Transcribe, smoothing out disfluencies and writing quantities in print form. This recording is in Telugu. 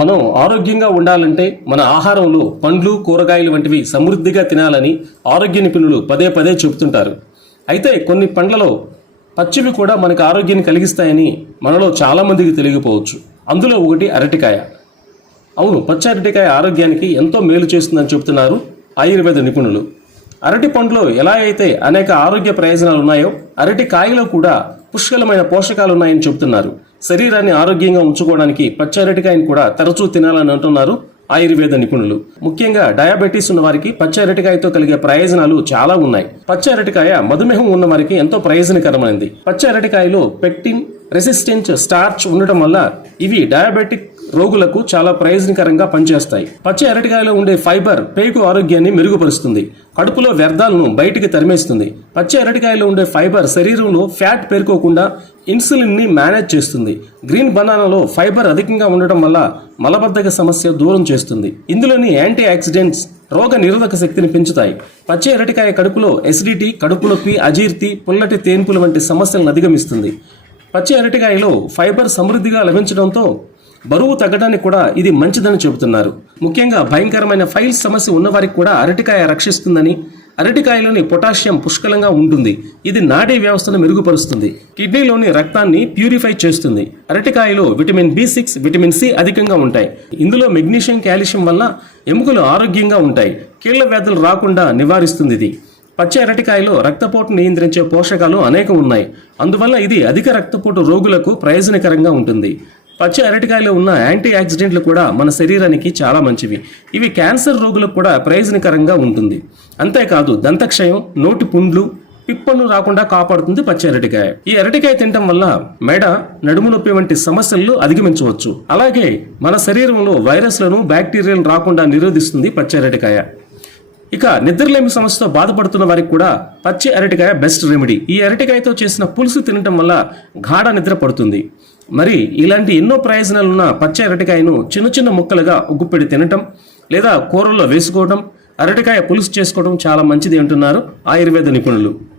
మనం ఆరోగ్యంగా ఉండాలంటే మన ఆహారంలో పండ్లు కూరగాయలు వంటివి సమృద్ధిగా తినాలని ఆరోగ్య నిపుణులు పదే పదే చెబుతుంటారు. అయితే కొన్ని పండ్లలో పచ్చివి కూడా మనకు ఆరోగ్యాన్ని కలిగిస్తాయని మనలో చాలామందికి తెలియకపోవచ్చు. అందులో ఒకటి అరటికాయ. అవును, పచ్చి అరటికాయ ఆరోగ్యానికి ఎంతో మేలు చేస్తుందని చెబుతున్నారు ఆయుర్వేద నిపుణులు. అరటి పండులో ఎలా అయితే అనేక ఆరోగ్య ప్రయోజనాలు ఉన్నాయో అరటి కాయలో కూడా పుష్కలమైన పోషకాలు ఉన్నాయని చెబుతున్నారు. శరీరాన్ని ఆరోగ్యంగా ఉంచుకోవడానికి పచ్చి అరటికాయని కూడా తరచూ తినాలని అంటున్నారు ఆయుర్వేద నిపుణులు. ముఖ్యంగా డయాబెటీస్ ఉన్న వారికి పచ్చి అరటికాయతో కలిగే ప్రయోజనాలు చాలా ఉన్నాయి. పచ్చి అరటికాయ మధుమేహం ఉన్న వారికి ఎంతో ప్రయోజనకరమైనది. పచ్చి అరటికాయలో పెక్టిన్ రెసిస్టెంట్ స్టార్చ్ ఉండటం వల్ల ఇవి డయాబెటిక్ రోగులకు చాలా ప్రయోజనకరంగా పనిచేస్తాయి. పచ్చి అరటికాయలో ఉండే ఫైబర్ పేగు ఆరోగ్యాన్ని మెరుగుపరుస్తుంది, కడుపులో వ్యర్థాలను బయటికి తరిమేస్తుంది. పచ్చి అరటికాయలో ఉండే ఫైబర్ శరీరంలో ఫ్యాట్ పేరుకోకుండా ఇన్సులిన్ ని మేనేజ్ చేస్తుంది. గ్రీన్ బనానాలో ఫైబర్ అధికంగా ఉండటం వల్ల మలబద్ధక సమస్య దూరం చేస్తుంది. ఇందులోని యాంటీ ఆక్సిడెంట్స్ రోగ నిరోధక శక్తిని పెంచుతాయి. పచ్చి అరటికాయ కడుపులో ఎసిడిటీ, కడుపు నొప్పి, అజీర్తి, పుల్లటి తేన్పులు వంటి సమస్యలను అధిగమిస్తుంది. పచ్చి అరటికాయలో ఫైబర్ సమృద్ధిగా లభించడంతో బరువు తగ్గడానికి కూడా ఇది మంచిదని చెబుతున్నారు. ముఖ్యంగా భయంకరమైన ఫైల్స్ సమస్య ఉన్నవారికి కూడా అరటికాయ రక్షిస్తుందని, అరటికాయలోని పొటాషియం పుష్కలంగా ఉంటుంది. ఇది నాడీ వ్యవస్థను మెరుగుపరుస్తుంది, కిడ్నీలోని రక్తాన్ని ప్యూరిఫై చేస్తుంది. అరటికాయలో విటమిన్ B6, విటమిన్ C అధికంగా ఉంటాయి. ఇందులో మెగ్నీషియం, కాల్షియం వల్ల ఎముకలు ఆరోగ్యంగా ఉంటాయి. కీళ్ల వ్యాధులు రాకుండా నివారిస్తుంది ఇది. పచ్చి అరటికాయలో రక్తపోటు నియంత్రించే పోషకాలు అనేకం ఉన్నాయి. అందువల్ల ఇది అధిక రక్తపోటు రోగులకు ప్రయోజనకరంగా ఉంటుంది. పచ్చి అరటికాయలో ఉన్న యాంటీ ఆక్సిడెంట్లు కూడా మన శరీరానికి చాలా మంచివి. ఇవి క్యాన్సర్ రోగులకు కూడా ప్రయోజనకరంగా ఉంటుంది. అంతేకాదు దంతక్షయం, నోటి పుండ్లు, పిప్పను రాకుండా కాపాడుతుంది పచ్చి అరటికాయ. ఈ అరటికాయ తినటం వల్ల మెడ, నడుము నొప్పి వంటి సమస్యలను అధిగమించవచ్చు. అలాగే మన శరీరంలో వైరస్లను, బ్యాక్టీరియాలను రాకుండా నిరోధిస్తుంది పచ్చి అరటికాయ. ఇక నిద్రలేమి సమస్యతో బాధపడుతున్న వారికి కూడా పచ్చి అరటికాయ బెస్ట్ రెమెడీ. ఈ అరటికాయతో చేసిన పులుసు తినటం వల్ల గాఢ నిద్ర పడుతుంది. మరి ఇలాంటి ఎన్నో ప్రయోజనాలున్న పచ్చి అరటికాయను చిన్న చిన్న ముక్కలుగా ఉగ్గుపెడి తినటం లేదా కూరల్లో వేసుకోవడం, అరటికాయ పులుసు చేసుకోవడం చాలా మంచిది అంటున్నారు ఆయుర్వేద నిపుణులు.